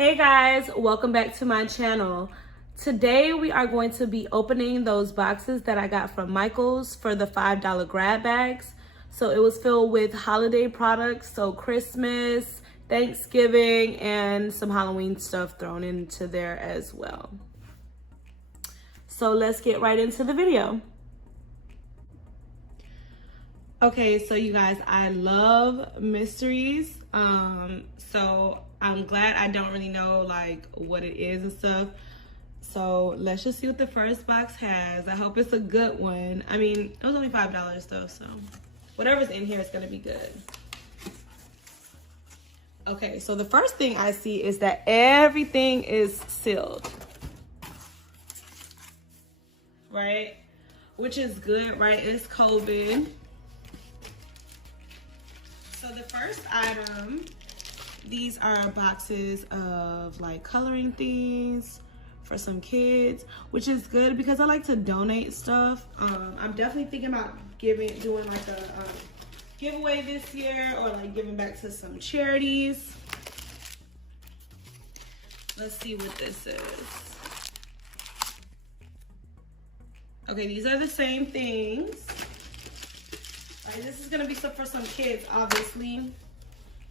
Hey guys, welcome back to my channel. Today we are going to be opening those boxes that I got from Michael's for the $5 grab bags. So it was filled with holiday products, so Christmas, Thanksgiving, and some Halloween stuff thrown into there as well. So let's get right into the video. Okay, so you guys, I love mysteries. So I'm glad I don't really know like what it is and stuff. So let's just see what the first box has. I hope it's a good one. I mean, it was only $5 though, so whatever's in here is gonna be good. Okay, so the first thing I see is that everything is sealed, right? Which is good, right? It's COVID. So the first item, these are boxes of like coloring things for some kids, which is good because I like to donate stuff. I'm definitely thinking about doing like a giveaway this year, or like giving back to some charities. Let's see what this is. Okay, these are the same things. All right, this is gonna be stuff for some kids, obviously.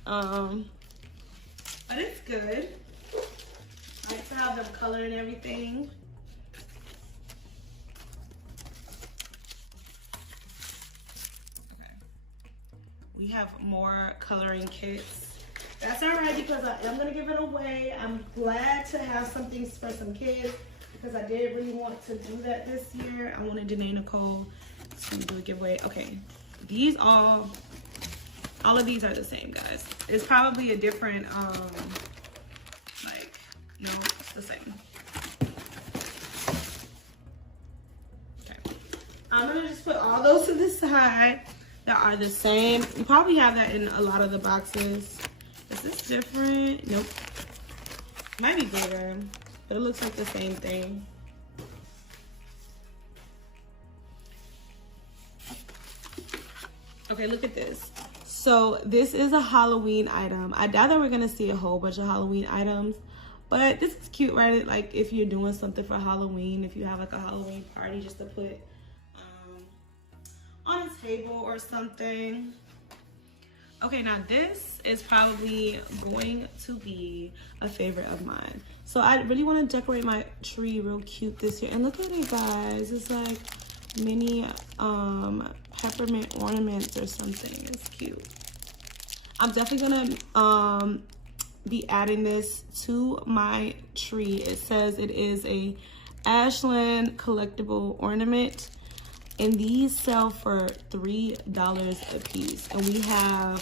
But it's good. I like to have them color and everything. Okay. We have more coloring kits. That's all right because I am gonna give it away. I'm glad to have something for some kids because I did really want to do that this year. I wanted Danae Nicole to do a giveaway. Okay, these all of these are the same, guys. It's probably a different, no, it's the same. Okay. I'm gonna just put all those to the side that are the same. You probably have that in a lot of the boxes. Is this different? Nope. Might be bigger, but it looks like the same thing. Okay, look at this. So this is a Halloween item. I doubt that we're gonna see a whole bunch of Halloween items, but this is cute, right? Like if you're doing something for Halloween, if you have like a Halloween party just to put on a table or something. Okay, now this is probably going to be a favorite of mine. So I really want to decorate my tree real cute this year. And look at it, guys. It's like mini peppermint ornaments or something. It's cute. I'm definitely gonna be adding this to my tree. It says it is a Ashland collectible ornament, and these sell for $3 a piece, and we have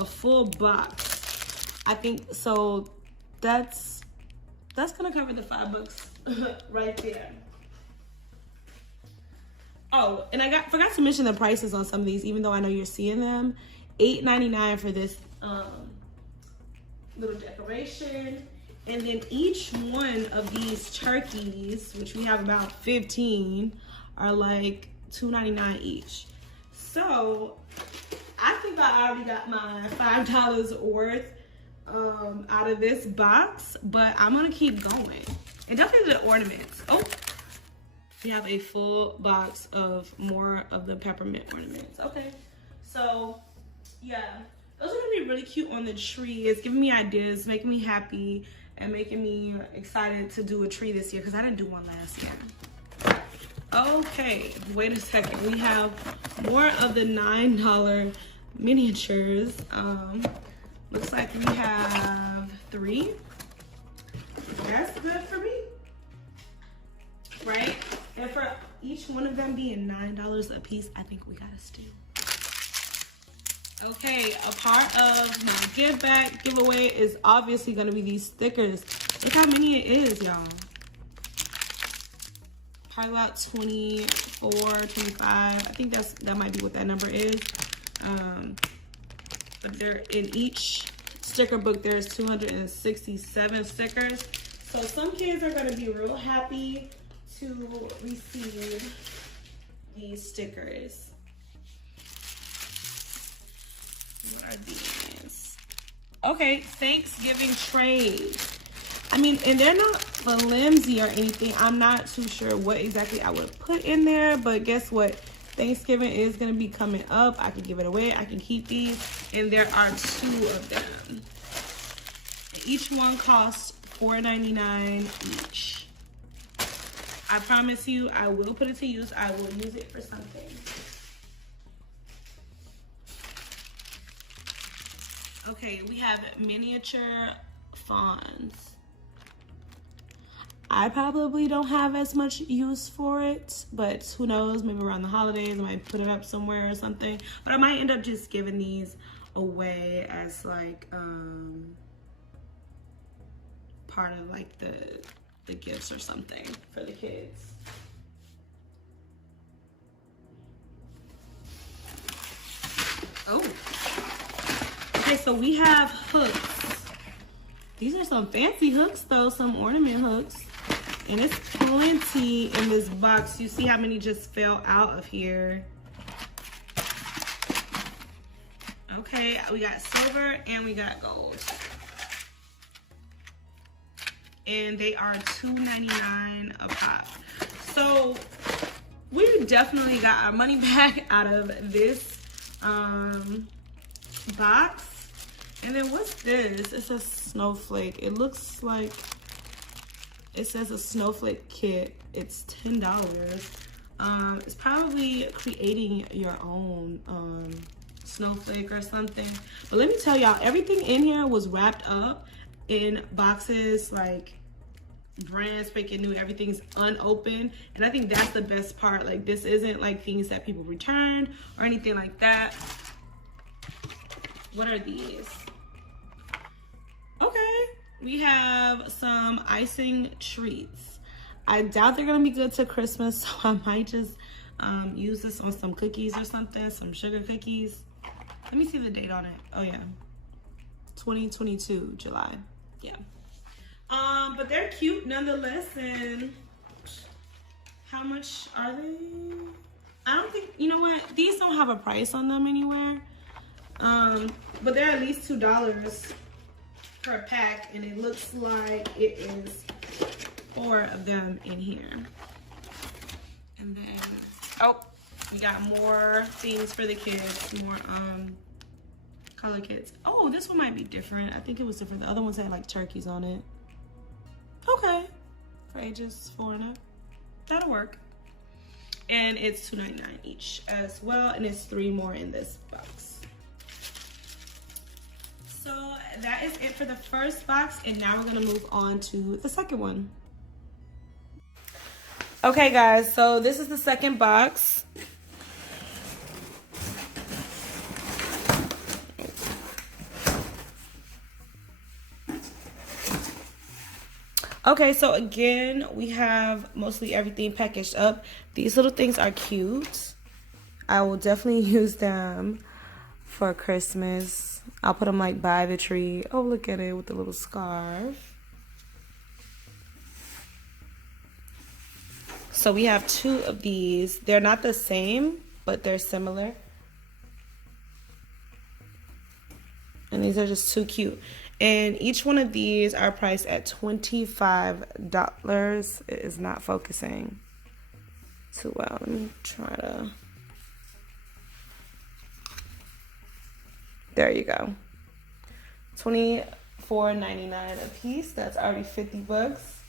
a full box. I think so. That's gonna cover the $5 right there. Oh, and I forgot to mention the prices on some of these, even though I know you're seeing them. $8.99 for this little decoration. And then each one of these turkeys, which we have about 15, are like $2.99 each. So I think I already got my $5 worth out of this box, but I'm gonna keep going. And definitely the ornaments. Oh, we have a full box of more of the peppermint ornaments. Okay, so yeah, those are gonna be really cute on the tree. It's giving me ideas, making me happy, and making me excited to do a tree this year because I didn't do one last year. Okay, wait a second. We have more of the $9 miniatures. Looks like we have 3. That's good for me, right? And for each one of them being $9 a piece, I think we got a steal. Okay, a part of my give back giveaway is obviously gonna be these stickers. Look how many it is, y'all. Probably about 24, 25. I think that might be what that number is. But they're in each sticker book, there's 267 stickers. So some kids are gonna be real happy to receive these stickers. What are these? Okay, Thanksgiving trays. I mean, and they're not flimsy or anything. I'm not too sure what exactly I would put in there, but guess what? Thanksgiving is going to be coming up. I can give it away. I can keep these, and there are 2 of them. Each one costs $4.99 each. I promise you, I will put it to use. I will use it for something. Okay, we have miniature fawns. I probably don't have as much use for it, but who knows, maybe around the holidays I might put it up somewhere or something. But I might end up just giving these away as like part of like the gifts or something for the kids. Oh, okay, so we have hooks. These are some fancy hooks though, some ornament hooks. And it's plenty in this box. You see how many just fell out of here. Okay, we got silver and we got gold. And they are $2.99 a pop. So we definitely got our money back out of this box. And then what's this? It's a snowflake. It looks like, it says a snowflake kit. It's $10. It's probably creating your own snowflake or something. But let me tell y'all, everything in here was wrapped up in boxes, like brand spanking new. Everything's unopened, and I think that's the best part. Like, this isn't like things that people returned or anything like that. What are these? Okay, we have some icing treats. I doubt they're gonna be good to Christmas, so I might just use this on some cookies or something, some sugar cookies. Let me see the date on it. Oh yeah, 2022 July. Yeah. But they're cute nonetheless. And how much are they? I don't think, you know what, these don't have a price on them anywhere. But they're at least $2 per pack, and it looks like it is 4 of them in here. And then, oh, we got more things for the kids, more color kits. Oh, this one might be different. I think it was different. The other ones had like turkeys on it. Okay, for ages 4 and up, that'll work. And it's $2.99 each as well, and it's 3 more in this box. So that is it for the first box, and now we're gonna move on to the second one. Okay guys, so this is the second box. Okay, so again, we have mostly everything packaged up. These little things are cute. I will definitely use them for Christmas. I'll put them like by the tree. Oh, look at it with the little scarf. So we have 2 of these. They're not the same, but they're similar. And these are just too cute. And each one of these are priced at $25. It is not focusing too well. Let me try to. There you go. $24.99 a piece. That's already 50 bucks.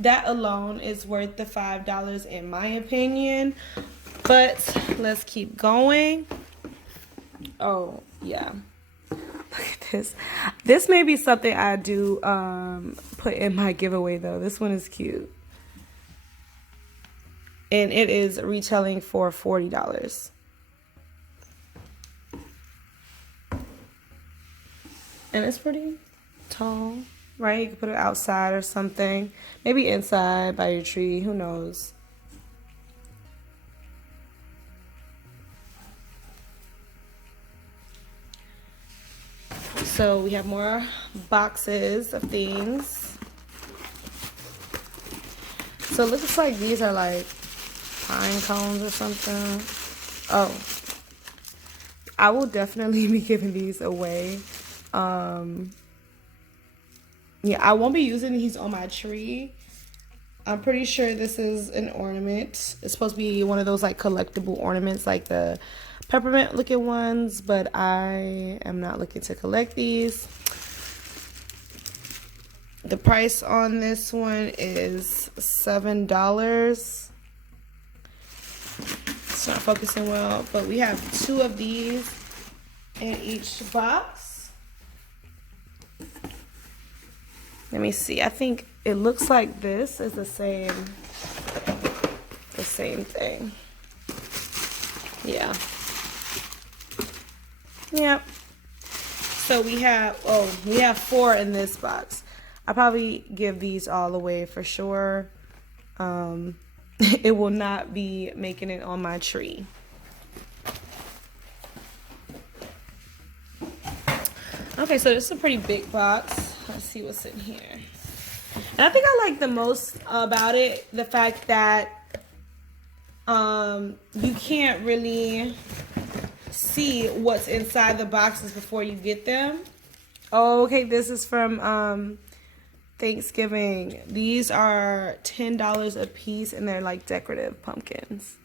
That alone is worth the $5 in my opinion. But let's keep going. Oh, yeah. Look at this. This may be something I do put in my giveaway though. This one is cute. And it is retailing for $40. And it's pretty tall, right? You can put it outside or something. Maybe inside by your tree, who knows? So we have more boxes of things. So it looks like these are like pine cones or something. Oh, I will definitely be giving these away. Yeah, I won't be using these on my tree. I'm pretty sure this is an ornament. It's supposed to be one of those like collectible ornaments, like the peppermint looking ones, but I am not looking to collect these. The price on this one is $7. It's not focusing well, but we have 2 of these in each box. Let me see. I think it looks like this is the same thing. Yeah. Yep. So we have 4 in this box. I'll probably give these all away for sure. It will not be making it on my tree. Okay, so this is a pretty big box. Let's see what's in here. And I think I like the most about it the fact that you can't really see what's inside the boxes before you get them. Oh, okay, this is from Thanksgiving. These are $10 a piece, and they're like decorative pumpkins.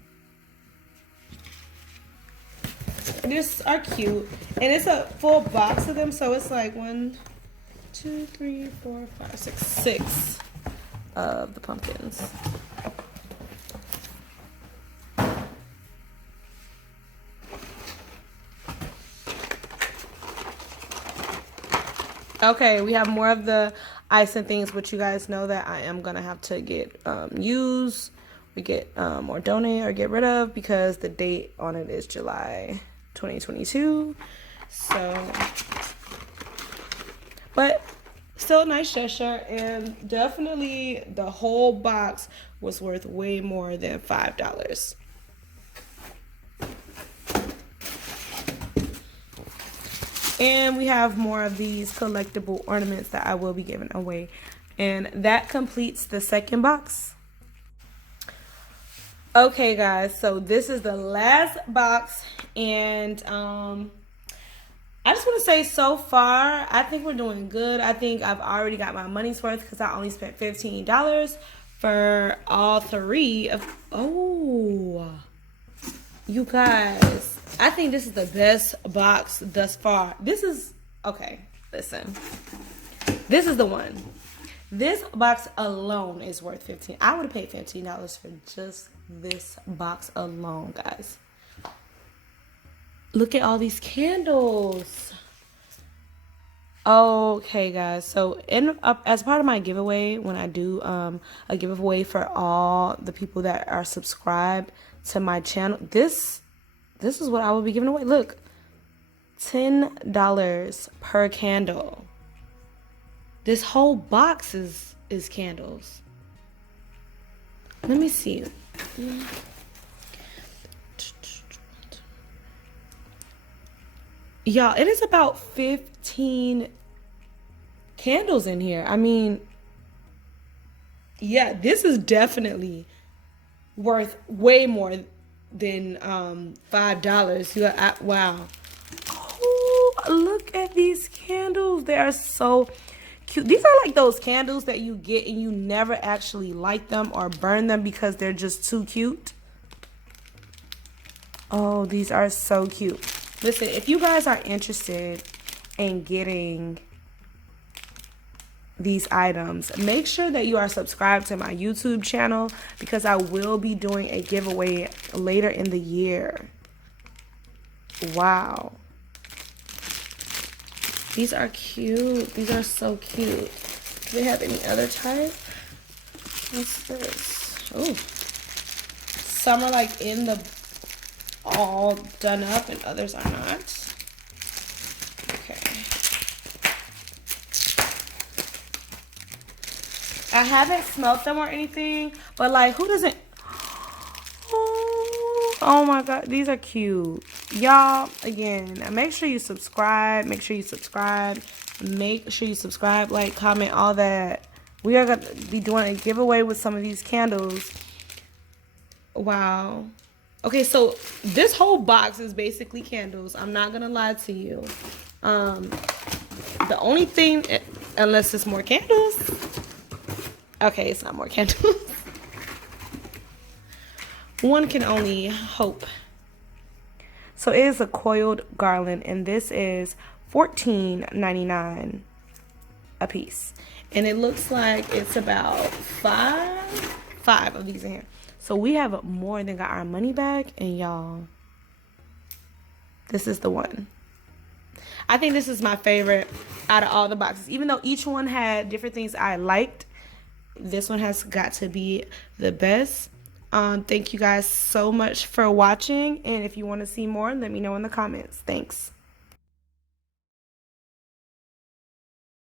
These are cute, and it's a full box of them, so it's like 1, 2, 3, 4, 5, 6 of the pumpkins. Okay, we have more of the ice and things, which you guys know that I am gonna have to get used. We get or donate or get rid of because the date on it is July 2022. So, but still a nice gesture, and definitely the whole box was worth way more than $5. And we have more of these collectible ornaments that I will be giving away. And that completes the second box. Okay, guys, so this is the last box. And I just want to say so far, I think we're doing good. I think I've already got my money's worth because I only spent $15 for all 3 of... Oh, you guys... I think this is the best box thus far. This is, okay, listen. This is the one. This box alone is worth $15. I would have paid $15 for just this box alone, guys. Look at all these candles. Okay, guys. So, as part of my giveaway, when I do a giveaway for all the people that are subscribed to my channel, this is what I will be giving away. Look, $10 per candle. This whole box is candles. Let me see. Y'all, it is about 15 candles in here. I mean, yeah, this is definitely worth way more than $5. Wow. Oh, look at these candles. They are so cute. These are like those candles that you get and you never actually light them or burn them because they're just too cute. Oh, these are so cute. Listen, if you guys are interested in getting these items, make sure that you are subscribed to my YouTube channel because I will be doing a giveaway later in the year. Wow. These are cute. These are so cute. Do they have any other type? What's this? Oh. Some are like in the all done up and others are not. I haven't smelled them or anything, but like, who doesn't? Oh my God, these are cute. Y'all, again, make sure you subscribe. Make sure you subscribe. Make sure you subscribe, like, comment, all that. We are going to be doing a giveaway with some of these candles. Wow. Okay, so this whole box is basically candles. I'm not going to lie to you. The only thing Unless it's more candles. Okay, it's not more candles. One can only hope. So it is a coiled garland, and this is $14.99 a piece. And it looks like it's about five of these in here. So we have more than got our money back, and y'all, this is the one. I think this is my favorite out of all the boxes. Even though each one had different things I liked, this one has got to be the best. Thank you guys so much for watching. And if you want to see more, let me know in the comments. Thanks.